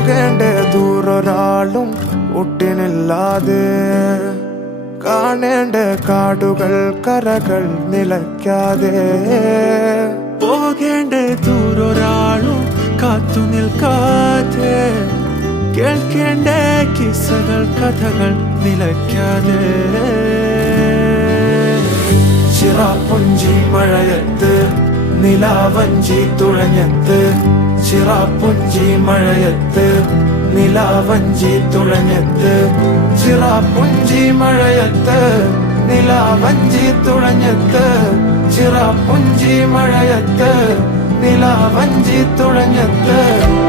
പോകേണ്ട ദൂരൊരാളും ഒട്ടിനില്ലാതെ കാണേണ്ട കാടുകൾ കരകൾ നിലയ്ക്കാതെ പോകേണ്ട ദൂരൊരാളും കാത്തു നിൽക്കാതെ കേൾക്കേണ്ട കിസ്സകൾ കഥകൾ നിലയ്ക്കാതെ ചിറാപ്പുഞ്ചി മഴയത്ത് നിലാവഞ്ചി തുഴഞ്ഞത്ത് ചിറാപ്പുഞ്ചി മഴയത്ത് നിലാവഞ്ചി തുഴഞ്ഞത്ത് ചിറാപ്പുഞ്ചി മഴയത്ത് നിലാവഞ്ചി തുഴഞ്ഞത്ത് ചിറാപ്പുഞ്ചി മഴയത്ത് നിലാവഞ്ചി തുഴഞ്ഞത്ത്